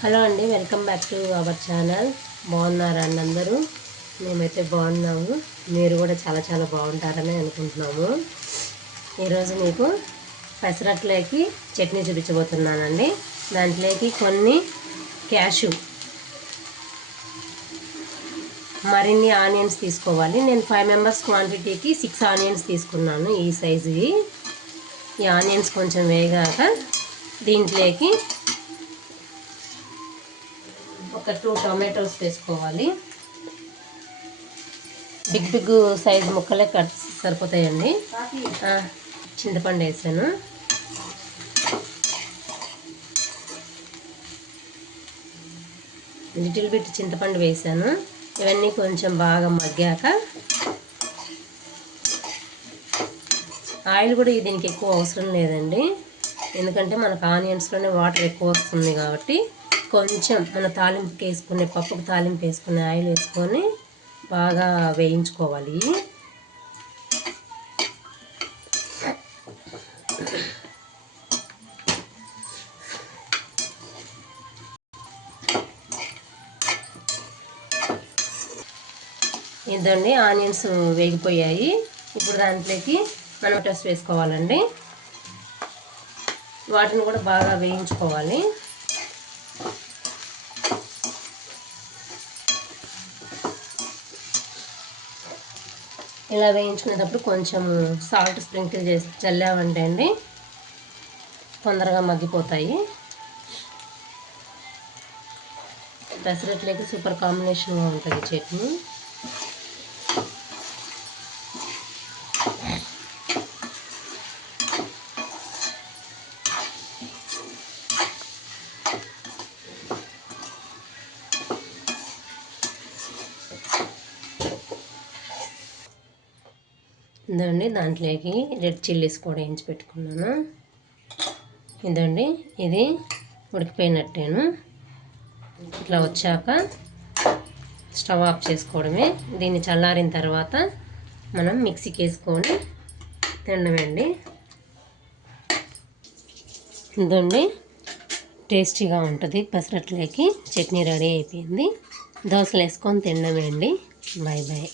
Hello అండి, welcome back to our channel. బాగున్నారా అండి అందరూ? మేమైతే బాగున్నాము. మీరు కూడా చాలా చాలా బాగుంటారని అనుకుంటున్నాము. ఈరోజు మీకు పెసరట్లేకి చట్నీ చూపించబోతున్నానండి. దాంట్లోకి కొన్ని క్యాషు, మరిన్ని ఆనియన్స్ తీసుకోవాలి. నేను 5 మెంబర్స్ క్వాంటిటీకి 6 ఆనియన్స్ తీసుకున్నాను, ఈ సైజువి. ఈ ఆనియన్స్ కొంచెం వేగాక దీంట్లోకి ఒక 2 టొమాటోస్ వేసుకోవాలి. బిగ్ సైజ్ ముక్కలే కట్ సరిపోతాయండి. చింతపండు వేసాను. లిటిల్ బిట్ చింతపండు వేసాను. ఇవన్నీ కొంచెం బాగా మగ్గాక ఆయిల్ కూడా దీనికి ఎక్కువ అవసరం లేదండి, ఎందుకంటే మనకు ఆనియన్స్లోనే వాటర్ ఎక్కువ వస్తుంది కాబట్టి కొంచెం మన తాలింపుకి వేసుకునే, పప్పుకు తాలింపు వేసుకునే ఆయిల్ వేసుకొని బాగా వేయించుకోవాలి. ఇదండి, ఆనియన్స్ వేగిపోయాయి. ఇప్పుడు దాంట్లోకి మనం టెస్ట్ వేసుకోవాలండి. వాటిని కూడా బాగా వేయించుకోవాలి. ఇలా వేయించుకునేటప్పుడు కొంచెం సాల్ట్ స్ప్రింకిల్ చేసి చల్లామంటే అండి తొందరగా మగ్గిపోతాయి. పెసరట్లేకి సూపర్ కాంబినేషన్గా ఉంటుంది చట్నీ. ఇదండి, దాంట్లోకి రెడ్ చిల్లీస్ కూడా వేయించి పెట్టుకున్నాను. ఇదండి, ఇది ఉడికిపోయినట్టేను. ఇట్లా వచ్చాక స్టవ్ ఆఫ్ చేసుకోవడమే. దీన్ని చల్లారిన తర్వాత మనం మిక్సీకి వేసుకొని తినడమే అండి. ఇదండి, టేస్టీగా ఉంటుంది. పెసరట్లేకి చట్నీ రెడీ అయిపోయింది. దోశలు వేసుకొని తినడమే అండి. Bye bye.